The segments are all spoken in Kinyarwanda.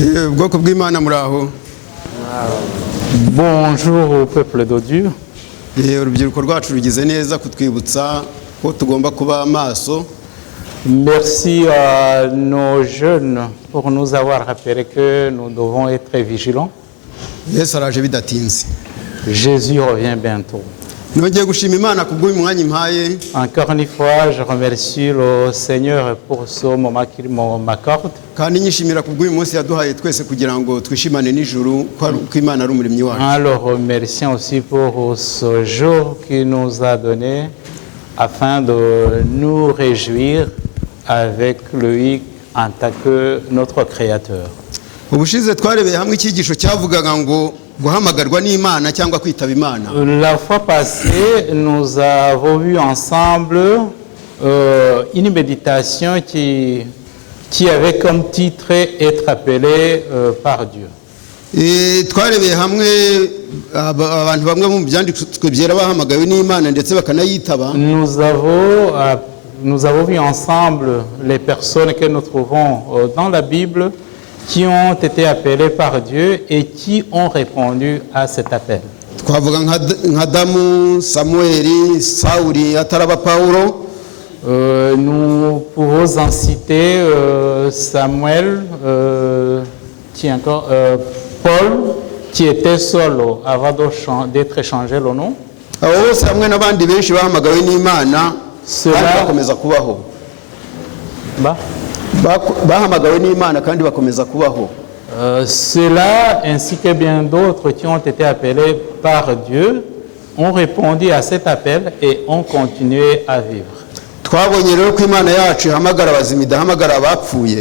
ubwoko bw'Imana muraho. Bonjour au peuple de Dieu. Urubyiruko rwacu rugize neza kutwibutsa ko tugomba kuba amaso. Merci à nos jeunes pour nous avoir rappelé que nous devons être vigilants. Yesu araje bidatinze. Jésus revient bientôt. Nongeye gushima Imana kubw'uyu mwanya impaye. Encore une fois, je remercie le Seigneur pour ce moment qu'il m'accorde. Kandi nyishimira kubw'uyu munsi yaduhaye twese kugira ngo twishimane n'ijuru ko Imana ari umuremyi wacu. En le remerciant aussi pour ce jour qu'il nous a donné afin de nous réjouir avec lui en tant que notre Créateur. Ubushize twarebeye hamwe icyigisho cyavugaga ngo guhamagarwa n'Imana cyangwa kwitaba Imana. La fois passée, nous avons vu ensemble une méditation qui avait comme titre être appelé par Dieu. Twarebeye hamwe abantu bamwe mu byanditswe byera bahamagawe n'Imana ndetse bakanayitaba. Nous avons vu ensemble les personnes que nous trouvons dans la Bible qui ont été appelés par Dieu et qui ont répondu à cet appel. Twavuga nka Adamu, Samueli, Sauli ataraba Paulo. Nous pouvons en citer Samuel, Paul, qui était seul avant d'être changé le nom. Abo bose hamwe n'abandi benshi bahamagawe n'Imana bakomeza kubaho. Bahamagawe n'Imana kandi bakomeza kubaho. Ceux-là ainsi que bien d'autres qui ont été appelés par Dieu ont répondu à cet appel et ont continué à vivre.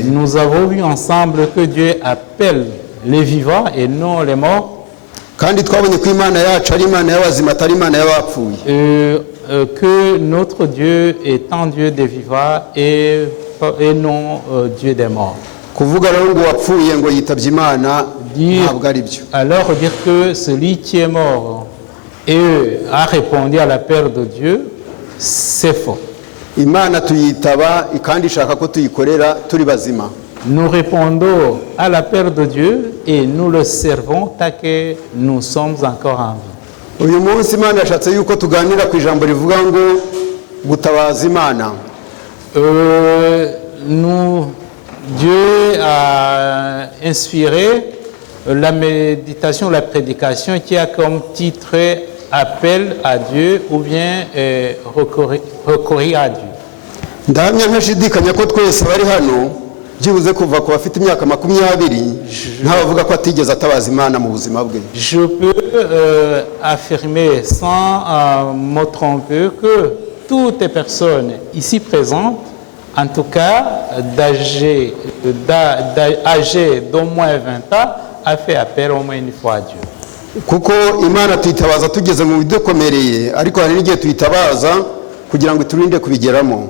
Nous avons vu ensemble que Dieu appelle les vivants et non les morts. Que notre Dieu est un Dieu des vivants et non Dieu des morts. Alors dire que celui qui est mort et a répondu à l'appel de Dieu, c'est faux. Nous répondons à l'appel de Dieu et nous le servons tant que nous sommes encore en vie. Dieu a inspiré la méditation, la prédication qui a comme titre appel à Dieu ou bien recourir à Dieu. Je peux affirmer sans me tromper que toutes les personnes ici présentes, en tout cas âgées d'au moins 20 ans, a fait appel au moins une fois à Dieu.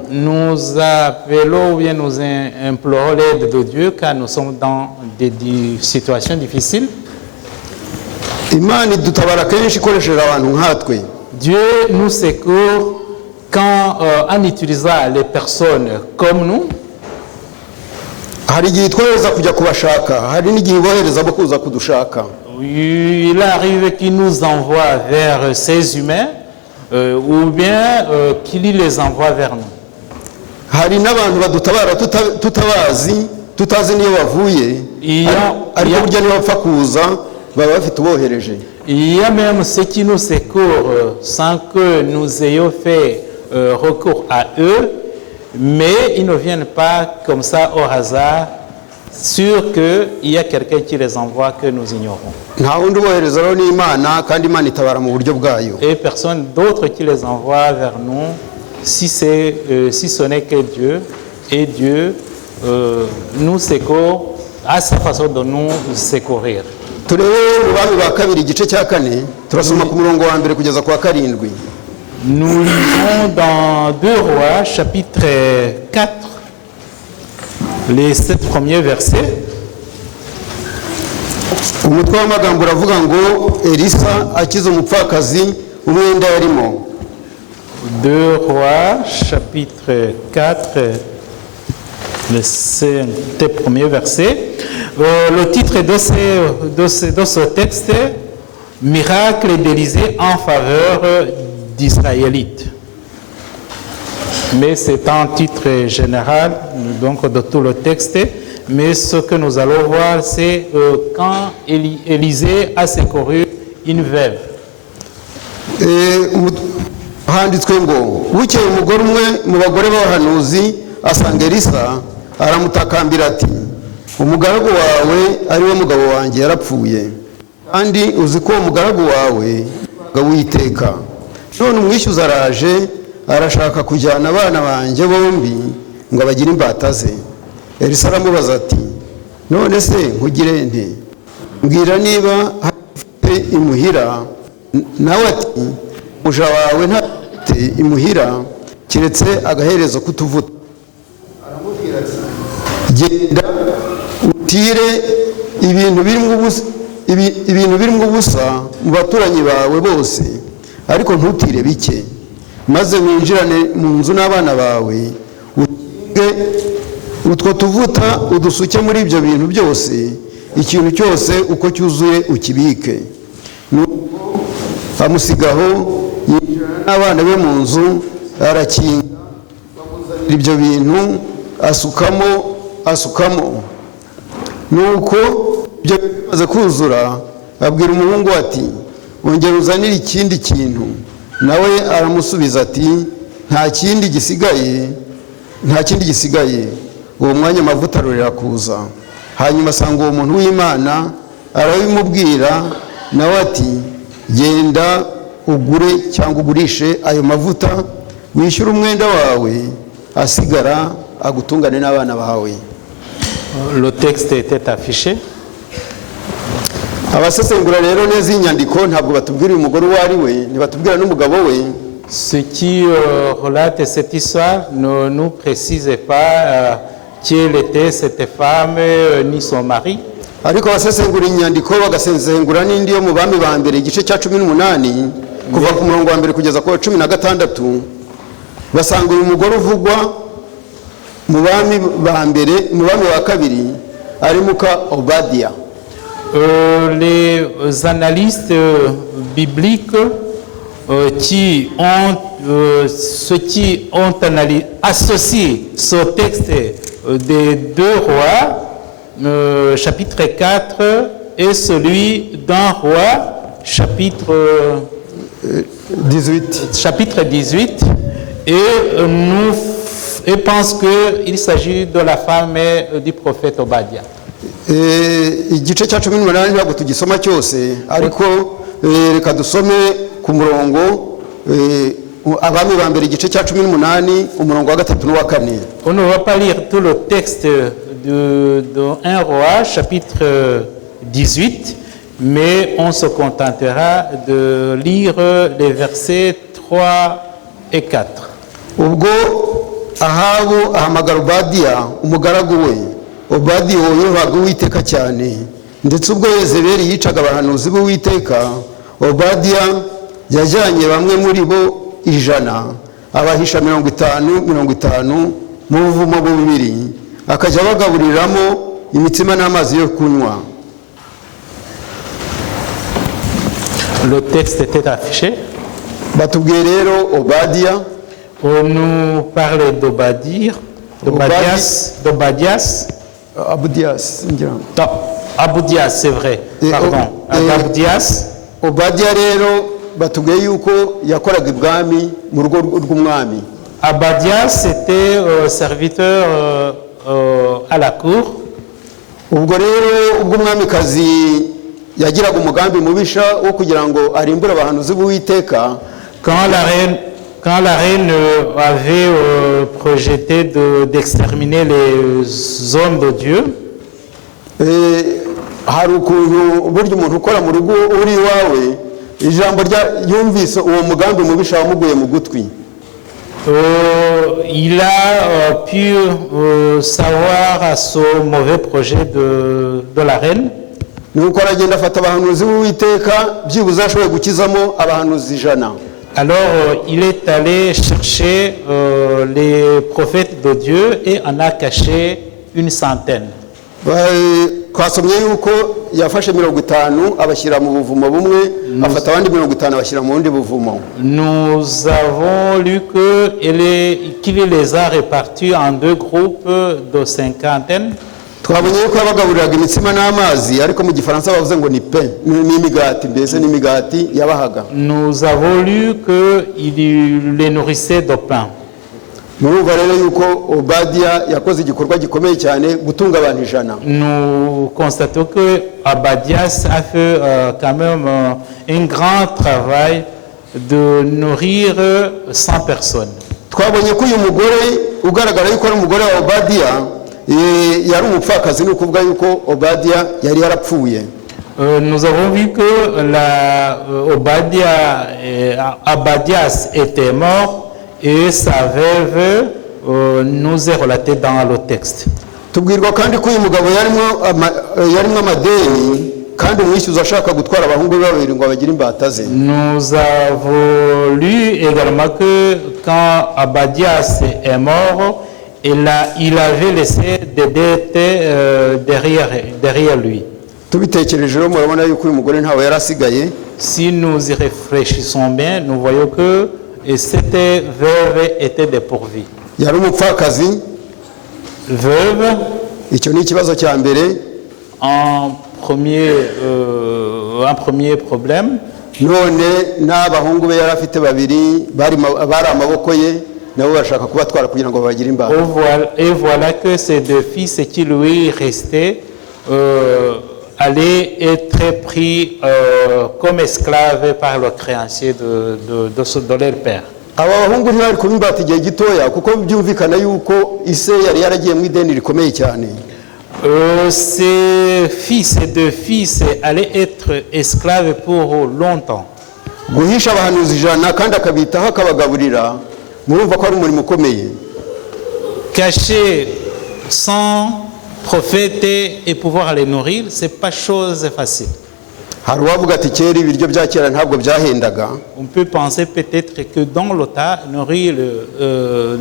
Nous appelons ou bien nous implorons l'aide de Dieu car nous sommes dans des situations difficiles. Dieu nous secourt quand en utilisant les personnes comme nous. Il arrive qu'il nous envoie vers ces humains ou bien qu'il les envoie vers nous. Il y a même ceux qui nous secourent sans que nous ayons fait recours à eux, mais ils ne viennent pas comme ça au hasard, sûr qu'il y a quelqu'un qui les envoie que nous ignorons. Et personne d'autre qui les envoie vers nous, si ce n'est que Dieu, et Dieu nous secourt à sa façon de nous secourir. Nous lisons dans 2 Rois, chapitre 4, les 7 premiers versets. Deux Rois, chapitre 4, les 7 premiers versets. Le titre de ce texte, Miracle d'Élysée en faveur d'Israélites. Mais c'est un titre général donc de tout le texte. Mais ce que nous allons voir, c'est quand Élisée a secouru une veuve. handitswe ngo bukeye umugore umwe mu bagore b'abahanuzi asanga Elisa aramutakambira ati umugaragu wawe ari we mugabo wanjye yarapfuye kandi uzi ko umugaragu wawe Uwiteka none umwishyuza araje arashaka kujyana abana banjye bombi ngo abagire imbata ze. Elisa aramubaza ati none se nkugire nte mbwira niba hafite imuhira. Nawe ati muja wawe ntafite imuhira kiretse agaherezo kutuvuta. Aramubwira ati genda utire ibintu birimo ubusa mu baturanyi bawe bose ariko ntutire bike maze winjirane mu nzu n'abana bawe utige utwo tuvuta udusuke muri ibyo bintu byose ikintu cyose uko cyuzuye ukibike. Amusigaho yinjirana n'abana be mu nzu arakinga bamuzanira ibyo bintu asukamo nuko ibyo bimaze kuzura abwira umuhungu ati ongera uzanire ikindi kintu. Nawe aramusubiza ati nta kindi gisigaye. Uwo mwanya amavuta arorera kuza. Hanyuma asanga uwo muntu w'Imana arabimubwira. Nawe ati genda ugure cyangwa ugurishe ayo mavuta wishyura umwenda wawe asigara agutungane n'abana bawe. Le texte était affiché. Abasesengura rero neza inyandiko ntabwo batubwira uyu mugore uwo ari we ntibatubwira n'umugabo we. Ce qui relate cette histoire ne nous précise pas qui était cette femme ni son mari. Ariko abasesengura inyandiko bagasesengura n'indi yo mu bami ba mbere igice cya 18 kuva ku murongo wa mbere kugeza ku 16 basanga uyu mugore uvugwa mu bami ba mbere mu bami wa kabiri ari muka Obadiya. Les analystes bibliques qui ont associé ce texte des 2 rois, chapitre 4, et celui d'un roi, chapitre 18, et pense qu'il s'agit de la femme du prophète Obadiah. Igice cya 18 ntabwo tugisoma cyose ariko reka dusome ku murongo abami ba mbere igice cya 18 umurongo wa 3 n'uwa 4. On ne va pas lire tout le texte de 1 roi chapitre 18, mais on se contentera de lire les versets 3 et 4. Ubwo Ahabu ahamagara Obadiya umugaragu we. Obadiya yubahaga Uwiteka cyane ndetse ubwo Yezebeli yicaga abahanuzi b'Uwiteka Obadiya yajyanye bamwe muri bo 100 abahisha 50 mu buvumo bubiri akajya bagaburiramo imitsima n'amazi yo kunywa. Le texte était affiché. Batubwiye rero Obadiya. On nous parle d'Obadias. Abdias, c'est vrai. Pardon. Abdias. Obadiya rero batubwiye yuko yakoraga ibwami mu rugo rw'umwami. Abdias était serviteur à la cour. Ubwo rero ubwo umwamikazi yagiraga umugambi mubisha wo kugira ngo arimbure abahanuzi b'Uwiteka. Quand la reine avait projeté d'exterminer les hommes de Dieu, hari ukuntu burya umuntu ukora mu rugo uri iwawe ijambo yumvise uwo mugambi mubisha wamuguye mu gutwi. Il a pu savoir ce mauvais projet de la reine. Nuko aragenda afata abahanuzi b'Uwiteka byibuze ashoboye gukizamo abahanuzi 100. Alors il est allé chercher les prophètes de Dieu et en a caché 100. twasomye yuko yafashe 50 abashyira mu buvumo bumwe afata abandi 50 abashyira mu bundi buvumo. Nous avons lu qu'il les a répartis en 2 groupes de 50. Twabonye ko abagaburiraga imitsima n'amazi ariko mu gifaransa bavuze ngo ni pain n'imigati, mbese n'imigati yabahaga. Nous avons lu qu'il les nourrissait de pain. Murumva rero yuko Obadiya yakoze igikorwa gikomeye cyane gutunga abantu 100. Nous constatons que Obadias a fait quand même un grand travail de nourrir 100 personnes. Twabonye ko uyu mugore ugaragara yuko ari umugore wa Obadiya yari umupfakazi, ni ukuvuga yuko Obadiya yari yarapfuye. Nous avons vu que Obadias était mort et sa veuve nous est relatée dans le texte. Tubwirwa kandi ko uyu mugabo yarimo amadeni kandi umwishyuza ashaka gutwara abahungu be babiri ngo abagire imbata ze. Nous avons lu également que quand Obadias est mort, il avait laissé des dettes derrière lui. Tubitekereje rero murabona yuko uyu mugore ntawe yarasigaye. Si nous y réfléchissons bien, nous voyons que cette veuve était dépourvue. Yari umupfakazi. Veuve. Icyo ni ikibazo cya mbere. Un premier problème. None n'abahungu be yari afite babiri bari amaboko ye nabo bashaka kubatwara kugira ngo bagire imbata. Et voilà que ces 2 fils qui lui restaient allaient être pris comme esclaves par le créancier de leur père. Aba bahungu ntibari kuba imbata igihe gitoya kuko byumvikana yuko ise yari yaragiye mu ideni rikomeye cyane. Ces fils et 2 fils allaient être esclaves pour longtemps. Guhisha abahanuzi 100 kandi akabitaho akabagaburira, murumva ko ari umurimo ukomeye. Cacher 100 prophètes et pouvoir les nourrir, c'est pas chose facile. Hari uwavuga ati kera ibiryo bya kera ntabwo byahendaga. On peut penser peut-être que dans le temps, nourrir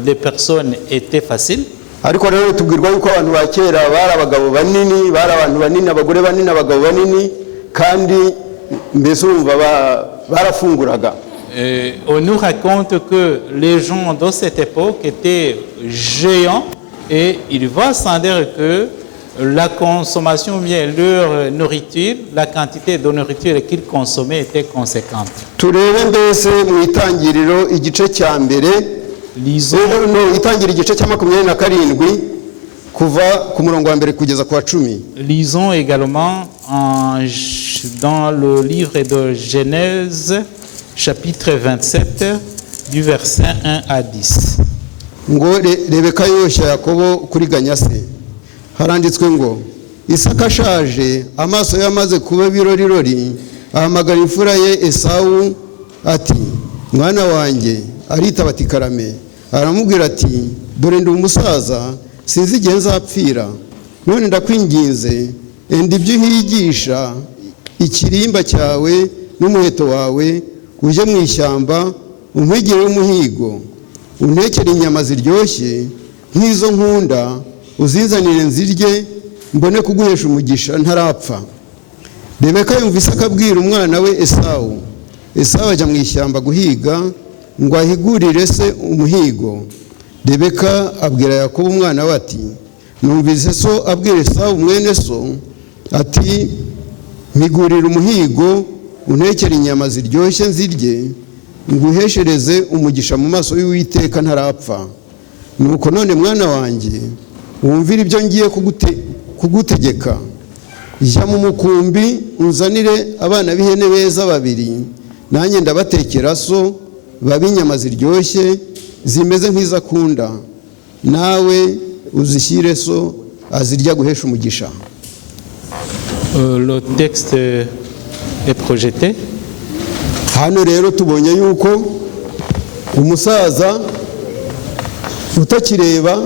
les personnes était facile. Ariko rero tubwirwa yuko abantu ba kera bari abagabo banini, bari abantu banini, abagore banini, abagabo banini, kandi mbese urumva barafunguraga. On nous raconte que les gens de cette époque étaient géants et il va sans dire que la consommation, bien leur nourriture, la quantité de nourriture qu'ils consommaient était conséquente. Turebe mbese mu itangiriro igice cya mbere. Itangira igice cya 27 kuva ku murongo wa mbere kugeza ku wa 10. Lisons également dans le livre de Genèse, chapitre 27, du verset 1 à 10. Ngo Rebeka yoshya Yakobo kuriganya se. Haranditswe ngo Isaka ashaje amaso yamaze kuba birorirori, ahamagara imfura ye Esawu ati mwana wanjye, aritaba ati karame. Aramubwira ati dore ndi umusaza sinzi igihe nzapfira, none ndakwinginze enda ibyo uhigisha ikirimba cyawe n'umuheto wawe, uje mu ishyamba umpigire umuhigo, untekere inyama ziryoshye nk'izo nkunda, uzinzanire nzirye mbone kuguhesha umugisha ntarapfa. Rebeka yumvise akabwira umwana we Esawu. Esawu ajya mu ishyamba guhiga ngo ahigurire se umuhigo. Rebeka abwira Yakobo umwana we ati numvise so abwira Esawu mwene so ati mpigurire umuhigo, untekere inyama ziryoshye nzirye, nguheshereze umugisha mu maso y'Uwiteka ntarapfa. Nuko none mwana wanjye wumvira ibyo ngiye kugutegeka. Jya mu mukumbi unzanire abana b'ihene beza 2, nanjye ndabatekera so babinyama ziryoshye zimeze nk'izakunda, nawe uzishyire so azirya guhesha umugisha. Le texte est projeté. Hano rero tubonye yuko umusaza utakireba,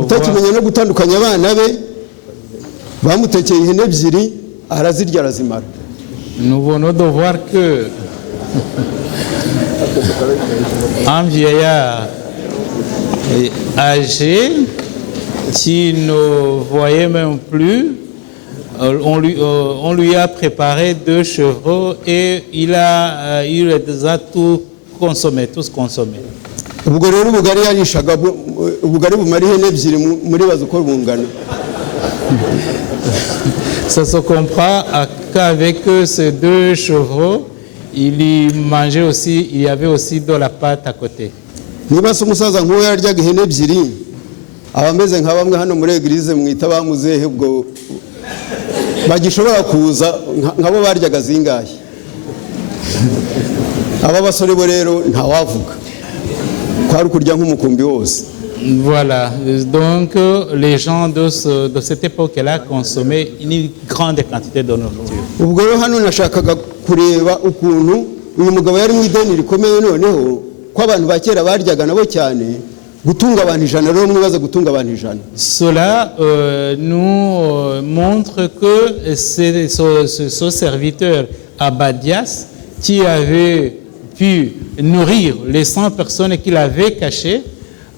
utakimenya no gutandukanya abana be, bamutekeye ihene 2 arazirya arazimara. Nous venons de voir que un vieillard âgé qui ne voyait même plus. On lui a préparé 2 chevreaux et il les a tous consommés. ubwo rero ubugari yarishaga ubugari bumara ihene ebyiri muri bazo uko bungana. Ça se comprend qu'avec ces 2 chevreaux, il y avait aussi de la pâte à côté. Niba se umusaza nk'uwo yaryaga ihene ebyiri abameze nka bamwe hano muri eglise mwita bamuzehe ubwo bagishobora kuza nkabo baryaga zingahe. Aba basore bo rero ntawavuga kwari kurya nk'umukumbi wose. Voilà, donc les gens de cette époque-là consommaient une grande quantité de nourriture. Ubwo rero hano nashakaga kureba ukuntu uyu mugabo yari mu ideni rikomeye noneho ko abantu ba kera baryaga nabo cyane gutunga abantu 100 rero mwibaza gutunga abantu 100. Cela nous montre que ce serviteur Abadias qui avait pu nourrir les 100 personnes qu'il avait cachées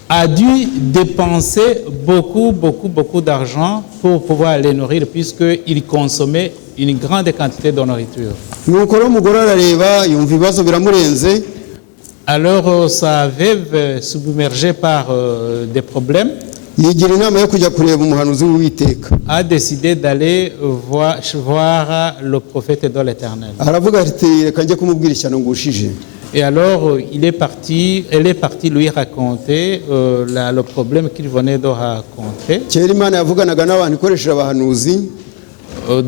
a dû dépenser beaucoup d'argent pour pouvoir les nourrir puisqu'il consommait une grande quantité de nourriture. Alors sa veuve, submergée par des problèmes, a décidé d'aller voir le prophète de l'Éternel. Et alors elle est partie lui raconter le problème qu'il venait de raconter.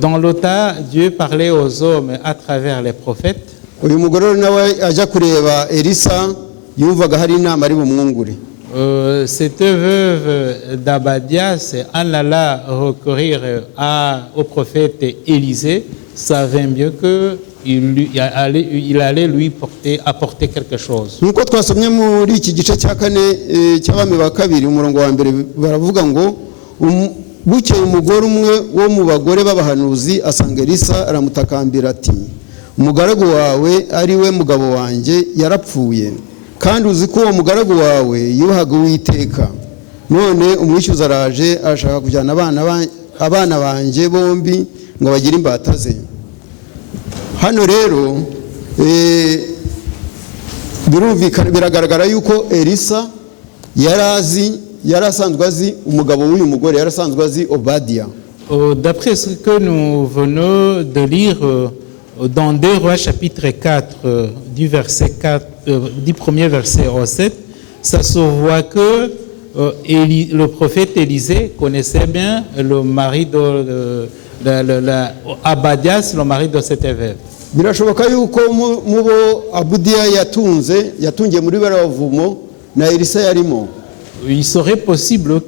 Dans le temps, Dieu parlait aux hommes à travers les prophètes. Cette veuve d'Abadias en alla recourir au prophète Élisée, savait bien qu'il allait lui apporter quelque chose. Bukeye umugore umwe wo mu bagore b'abahanuzi asanga Elisa aramutakambira ati umugaragu wawe ari we mugabo wanjye yarapfuye kandi uzi ko uwo mugaragu wawe yubahaga Uwiteka none umwishyuza araje arashaka kujyana abana banjye bombi ngo bagire imbata ze. Hano rero biragaragara yuko Elisa yarasanzwe azi umugabo w'uyu mugore yarasanzwe azi Obadiya. D'après ce que nous venons de lire dans 2 Rois chapitre 4 du premier verset au 7, ça se voit que le prophète Élisée connaissait bien le mari Abadias, le mari de cette veuve. Birashoboka yuko mubo Abadiya yatungiye muri baravumo na Elisa yarimo. Il serait possible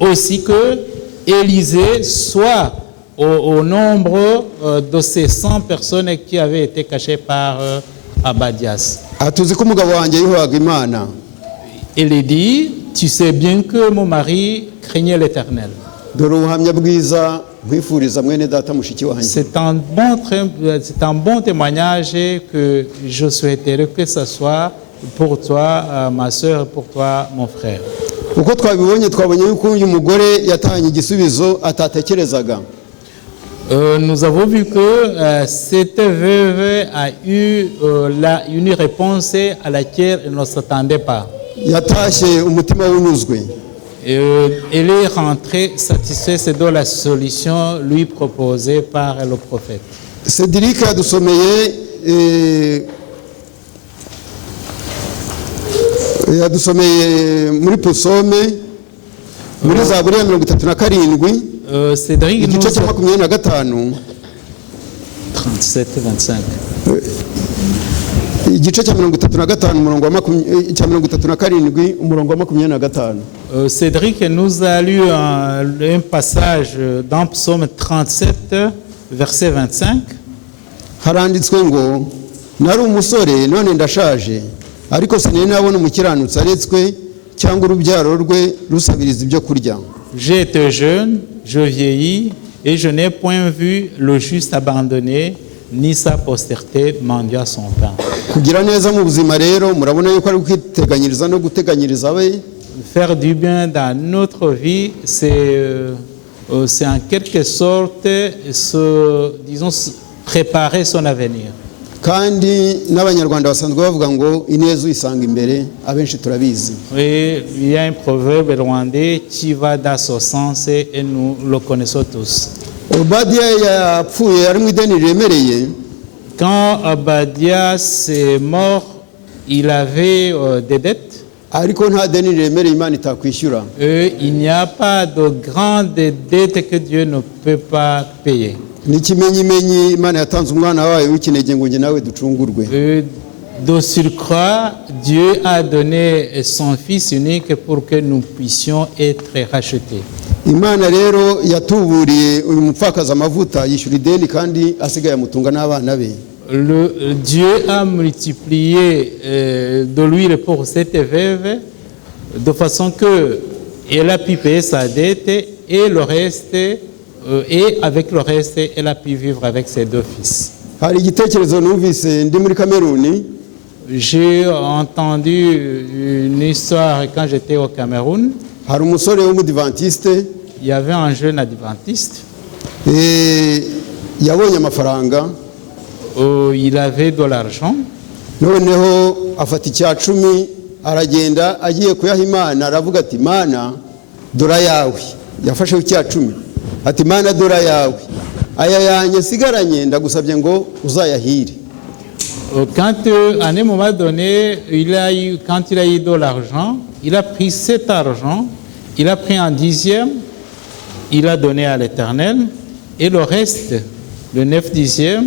aussi que Élisée soit au nombre de ces 100 personnes qui avaient été cachées par Abadias. Il dit, tu sais bien que mon mari craignait l'Éternel. C'est un bon témoignage que je souhaiterais que ce soit pour toi, ma soeur, pour toi, mon frère. Nous avons vu que cette veuve a eu une réponse à laquelle elle ne s'attendait pas. Elle est rentrée satisfaite de la solution lui proposée par le prophète. Cédric a yadusomeye muri Posome muri Zaburi ya 37 igice cya 25 37-25 igice cya 35 umurongo wa 37 umurongo wa 25. Cédric nous a lu un passage dans Psaume 37 verset 25. Haranditswe ngo nari umusore none ndashaje ariko sinari nabona umukiranutsi aretswe cyangwa urubyaro rwe rusabiriza ibyo kurya. J'ai été jeune, je vieillis et je n'ai point vu le juste abandonné ni sa postérité mendiant son pain. Kugira neza mu buzima rero murabona yuko ari kwiteganyiriza no guteganyiriza abe. faire du bien dans notre vie, c'est en quelque sorte, préparer son avenir. kandi n'abanyarwanda basanzwe bavuga ngo ineza uyisanga imbere, abenshi turabizi. Et il y a un proverbe rwandais qui va dans ce sens et nous le connaissons tous. Obadiya yapfuye ari mu ideni riremereye. Quand Obadiah s'est mort, il avait des dettes. Ariko nta deni riremereye Imana itakwishyura. Il n'y a pas de grandes dettes que Dieu ne peut pas payer. N'ikimenyimenyi Imana yatanze umwana wayo w'ikinege ngo njye nawe ducungurwe. De surcroît, Dieu a donné son Fils unique pour que nous puissions être rachetés. Imana rero yatuburiye uyu mupfakazi amavuta yishyura ideni kandi asigaye amutunga n'abana be. Dieu a multiplié de l'huile pour cette veuve de façon que elle a pu payer sa dette et le reste et avec le reste elle a pu vivre avec ses deux fils. Hari igitekerezo numvise ndi muri Kameruni. J'ai entendu une histoire quand j'étais au Cameroun. Hari umusore w'umudivantiste. Il y avait un jeune adventiste. Yabonye amafaranga. Il avait de l'argent. Noneho afata icya 10 aragenda agiye kuyaha Imana, aravuga ati Mana dora yawe. Yafashe icya 10 ati Mana dora yawe, aya yanjye sigaranye ndagusabye ngo uzayahire. Quand à un moment donné, quand il a eu de l'argent, il a pris cet argent, il a pris un 10e, il a donné à l'Éternel, et le reste, le 9/10,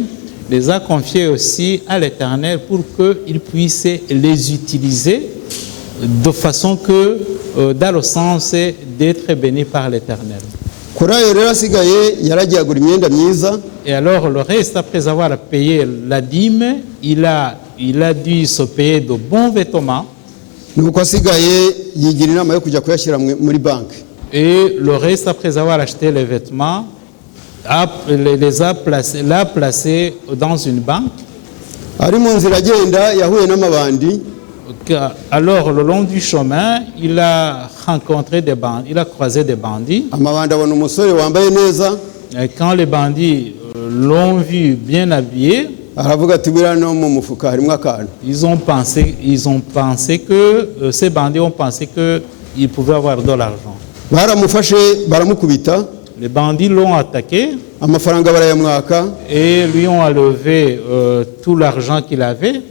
les a confiés aussi à l'Éternel pour qu'il puisse les utiliser de façon que, dans le sens d'être béni par l'Éternel. Et alors le reste, après avoir payé la dîme, il a dû se payer de bons vêtements. Et le reste, après avoir acheté les vêtements, l'a placé dans une banque. Alors, le long du chemin, il a rencontré des bandits, il a croisé des bandits. Et quand les bandits l'ont vu bien habillé, ils ont pensé que ces bandits ont pensé qu'ils pouvaient avoir de l'argent. Les bandits l'ont attaqué et lui ont enlevé tout l'argent qu'il avait.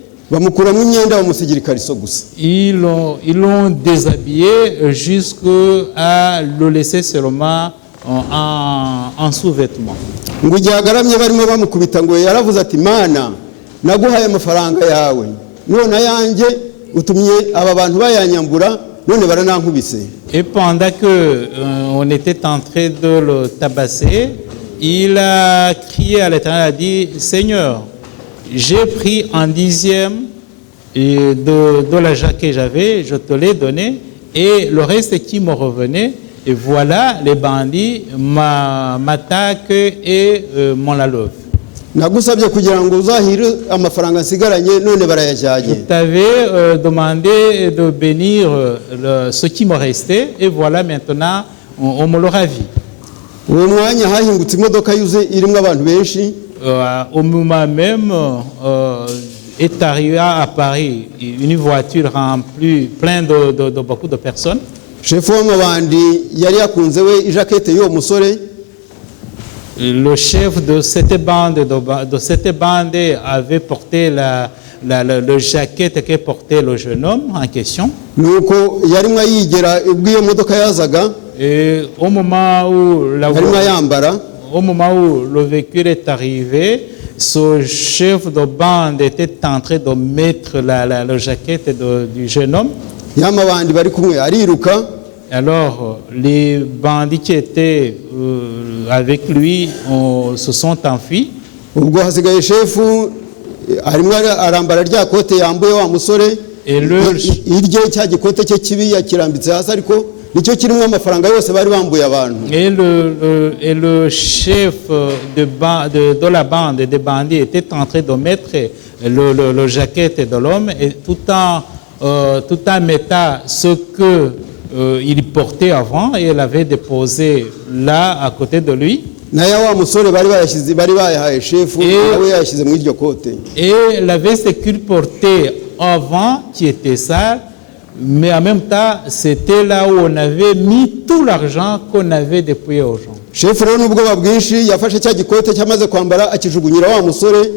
Ils l'ont déshabillé jusqu'à le laisser seulement en sous-vêtements. Et pendant qu'on était en train de le tabasser, il a crié à l'Éternel, a dit, Seigneur, j'ai pris un 10e de l'argent que j'avais, je te l'ai donné, et le reste qui me revenait, et voilà, les bandits m'attaquent et m'en enlèvent. Je t'avais demandé de bénir ce qui me restait, et voilà maintenant, on me l'aura vu. Au moment même, est arrivé à Paris une voiture remplie, pleine de beaucoup de personnes. Le chef de cette bande avait porté le jaquette que portait le jeune homme en question. Et au moment où le véhicule est arrivé, ce chef de bande était en train de mettre la jaquette du jeune homme. Alors, les bandits qui étaient avec lui se sont enfuis. Et le chef de la bande des bandits était en train de mettre le jaquette de l'homme, et tout en mettant ce que il portait avant et elle avait déposé là à côté de lui. naye wa musore bari bayahaye shefu nawe yashyize mu iryo kote. Et la veste qu'il portait avant, qui était sale, mais en même temps, c'était là où on avait mis tout l'argent qu'on avait dépouillé aux gens. Shefu rero n'ubwoba bwinshi yafashe cya gikote cyamaze kwambara akijugunyira wa musore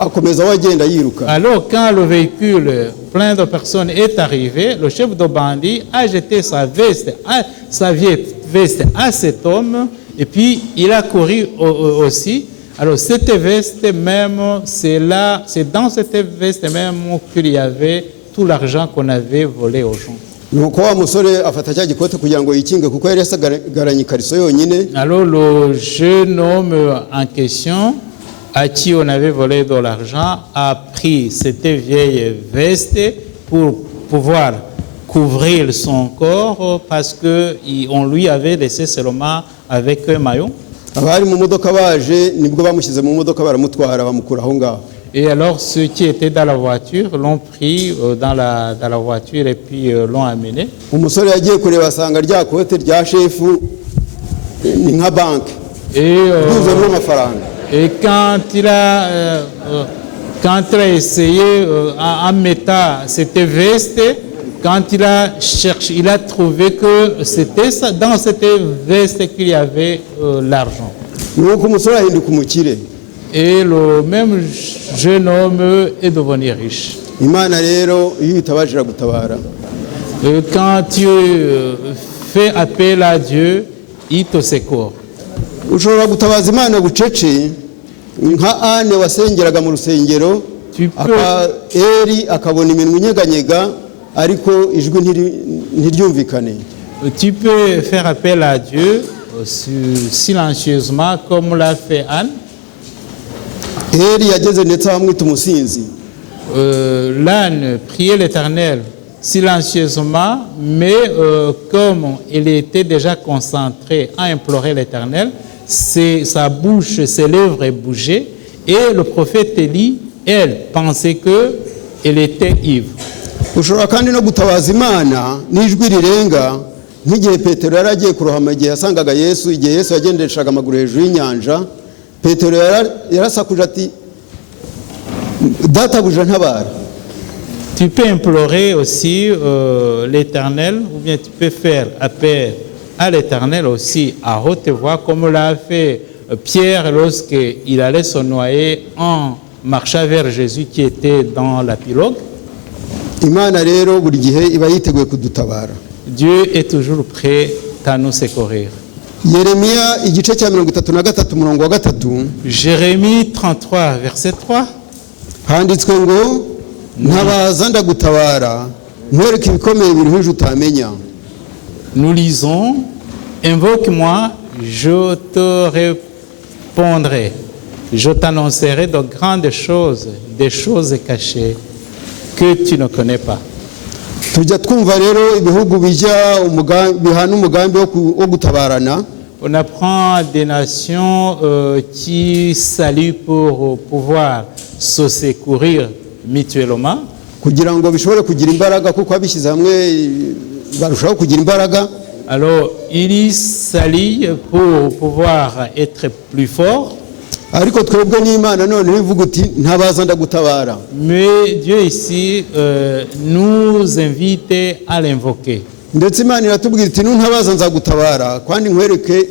akomeza wagenda yiruka. Alors quand le véhicule plein de personnes est arrivé, le chef de bandit a jeté sa vieille veste à cet homme et puis il a couru aussi. Alors cette veste même, c'est dans cette veste même qu'il y avait tout l'argent qu'on avait volé aux gens. Nuko wa musore afata cya gikote kugira ngo yikinge kuko yari yasagaranye ikariso yonyine. Alors le jeune homme en question à qui on avait volé de l'argent a pris cette vieille veste pour pouvoir couvrir son corps parce qu'on lui avait laissé seulement avec un maillot. Abari mu modoka baje nibwo bamushyize mu modoka baramutwara bamukura aho ngaho. Et alors ceux qui étaient dans la voiture l'ont pris dans la voiture et puis l'ont amené. Umusore yagiye kureba asanga rya kote rya shefu ni nka banki. Yuzuyemo amafaranga. Et quand il a essayé en mettant cette veste, quand il a cherché, il a trouvé que c'était dans cette veste qu'il y avait l'argent. Et le même jeune homme est devenu riche. Et quand tu fais appel à Dieu, il te secourt. Ushobora gutabaza Imana bucece nka Ane wasengeraga mu rusengero Eli akabona iminwa inyeganyega ariko ijwi ntiryumvikane. Tu peux faire appel à Dieu silencieusement comme l'a fait Anne. Eli yageze ndetse amwita umusinzi. L'âne priait l'Éternel silencieusement, mais comme il était déjà concentré à implorer l'Éternel, sa bouche, ses lèvres bougeaient, et le prophète Élie, elle, pensait qu'elle était ivre. Ushobora kandi no gutabaza Imana n'ijwi rirenga nk'igihe Petero yari agiye kurohama igihe yasangaga Yesu, igihe Yesu yagendeshaga amaguru hejuru y'inyanja, Petero yarasakuje ati databuja ntabara. Tu peux implorer aussi l'Éternel, ou bien tu peux faire appel à l'Éternel aussi à haute voix, comme l'a fait Pierre lorsqu'il allait se noyer en marchant vers Jésus qui était dans la pirogue. Imana rero buri gihe iba yiteguye kudutabara. Dieu est toujours prêt à nous secourir. Yeremiya igice cya 33 umurongo wa 3. Jérémie 33 verset 3. Handitswe ngo ntabaza ndagutabara nkwereke ibikomeye biruhije utamenya. Nous lisons, invoque-moi, je te répondrai. Je t'annoncerai de grandes choses, des choses cachées que tu ne connais pas. Tujya twumva rero ibihugu bijya bihana umugambi wo gutabarana. On apprend des nations qui s'allient pour pouvoir se secourir mutuellement. Kugira ngo bishobore kugira imbaraga kuko abishyize hamwe barushaho kugira imbaraga. Alors, ils s'allient pour pouvoir être plus forts. Ariko twebwe n'Imana none bivuga uti ntabaza ndagutabara. Mais Dieu ici nous invite à l'invoquer. Ndetse Imana iratubwira iti ntabaza nzagutabara kandi nkwereke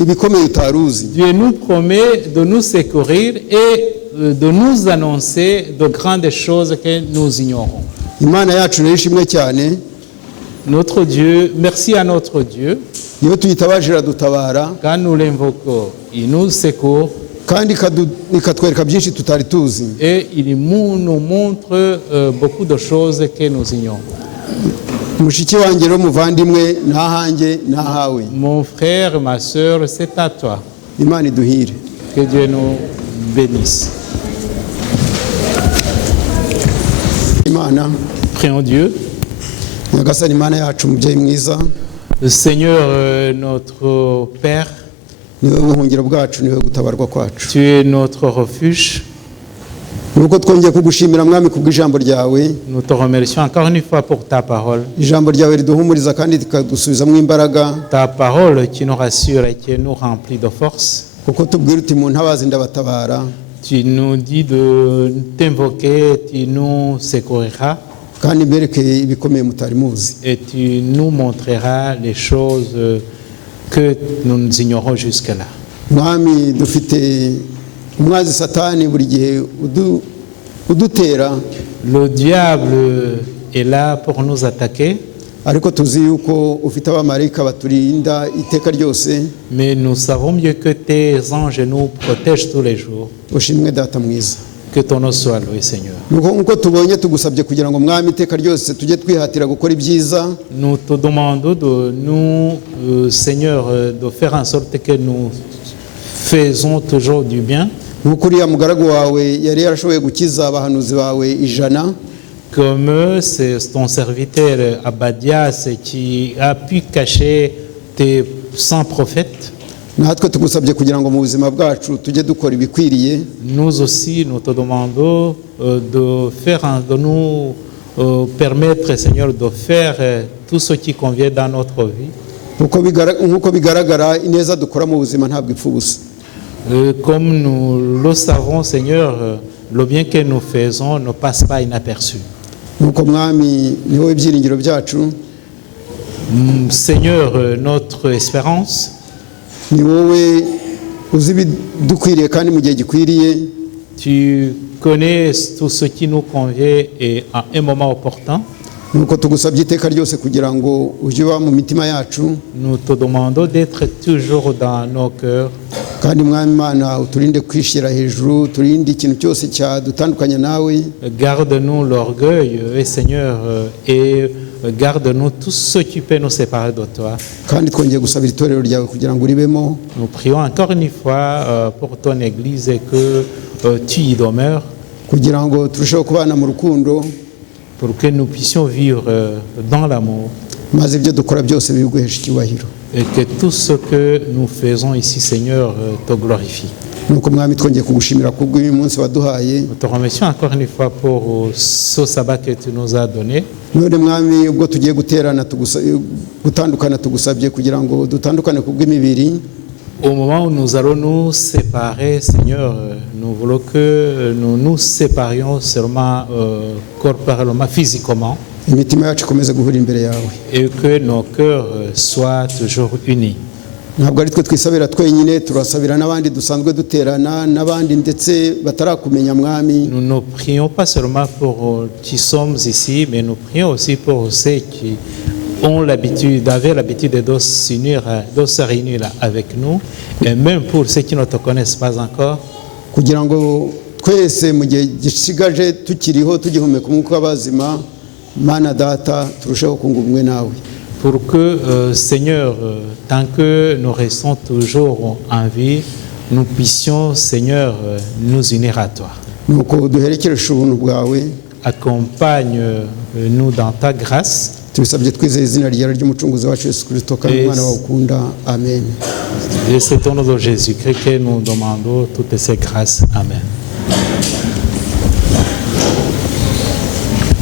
ibikomeye utaruzi. Dieu nous promet de nous secourir et de nous annoncer de grandes choses que nous ignorons. Imana yacu rero ishimwe cyane. Notre Dieu, merci à notre Dieu. Iyo tuyitabaje iradutabara. Quand nous l'invoquons, il nous secourt. Kandi ikatwereka byinshi tutari tuzi. Et il nous montre beaucoup de choses que nous ignorons. Mushiki wanjye rero muvandimwe nahanjye nahawe. Mon frère, ma sœur, c'est à toi. Imana iduhire. Que Dieu nous bénisse. Imana. Prions Dieu. Nyagasani Imana yacu mubyeyi mwiza. Le Seigneur, notre Père, niwe buhungiro bwacu niwe gutabarwa kwacu. Tu es notre refuge. nuko twongeye kugushimira mwami kubw'ijambo ryawe. Nous te remercions encore une fois pour ta parole. Ijambo ryawe riduhumuriza kandi rikadusubizamo imbaraga. Ta parole qui nous rassure et qui nous remplit de force. Kuko tubwira uti mu ntabazi ndabatabara. Tu nous dis de t'invoquer, tu nous secoueriras. Kandi mbereke ibikomeye mutari muzi. Et tu nous montreras les choses que nous ignorons jusque-là. Mwami dufite umwazi satani buri gihe udutera. Le diable est là pour nous attaquer. Ariko tuzi yuko ufite abamarayika baturinda iteka ryose. Mais nous savons mieux que tes anges nous protègent tous les jours. Ushimwe data mwiza. Que ton nom soit loué, Seigneur. Nuko tubonye tugusabye kugira ngo mwami iteka ryose tujye twihatira gukora ibyiza. Nous te demandons de nous, Seigneur, de faire en sorte que nous faisons toujours du bien. Nuko uriya mugaragu wawe yari yarashoboye gukiza abahanuzi bawe 100. Comme c'est ton serviteur Abadias qui a pu cacher tes 100 prophètes. Natwe tugusabye kugira ngo mu buzima bwacu tujye dukora ibikwiriye. Nous aussi, nous te demandons de nous permettre, Seigneur, de faire tout ce qui convient dans notre vie. Nkuko bigaragara ineza dukora mu buzima ntabwo ipfa ubusa. Comme nous le savons, Seigneur, le bien que nous faisons ne passe pas inaperçu. Nuko mwami ni wowe byiringiro byacu. Seigneur, notre espérance. Ni wowe uzi ibidukwiriye kandi mu gihe gikwiriye. Tu connais tout ce qui nous convient et à un moment opportun. Nuko tugusabye iteka ryose kugira ngo ujye uba mu mitima yacu. Nous te demandons d'être toujours dans nos cœurs. Kandi mwami Imana uturinde kwishira hejuru, turinde ikintu cyose cyadutandukanya nawe. Garde-nous l'orgueil, Seigneur, et garde-nous tout ce qui peut nous séparer de toi. Kandi twongeye gusabira itorero ryawe kugira ngo uribemo. Nous prions encore une fois pour ton église et que tu y demeures. Kugira ngo turusheho kubana mu rukundo. Pour que nous puissions vivre dans l'amour. Maze ibyo dukora byose biguhesha icyubahiro. Et que tout ce que nous faisons ici, Seigneur, te glorifie. Nuko mwami twongeye kugushimira kubw'uyu munsi waduhaye. Nous te remercions encore une fois pour ce sabbat que tu nous as donné. None mwami ubwo tugiye gutandukana tugusabye kugira ngo dutandukane kubw'imibiri. Au moment où nous allons nous séparer, Seigneur, nous voulons que nous nous séparions seulement corporellement, physiquement. Imitima yacu ikomeze guhura imbere yawe. Et que nos cœurs soient toujours unis. Ntabwo ari twe twisabira twenyine, turasabira n'abandi dusanzwe duterana n'abandi ndetse batarakumenya mwami. Nous ne prions pas seulement pour qui sommes ici, mais nous prions aussi pour ceux qui avaient l'habitude de se réunir là avec nous, et même pour ceux qui ne te connaissent pas encore. Kugira ngo twese mu gihe gisigaje tukiriho tugihumeka umwuka w'abazima, Mana data turusheho kunga ubumwe nawe. Pour que, Seigneur, tant que nous restons toujours en vie, nous puissions, Seigneur, nous unir à toi. Nuko duherekereshe ubuntu bwawe. Accompagne-nous dans ta grâce. Tubisabye twizeye izina ryawe ry'umucunguzi wacu Yesu Kristo kandi umwana wawe ukunda. Amen. Et c'est au nom de Jésus-Christ que nous demandons toutes ces grâces. Amen.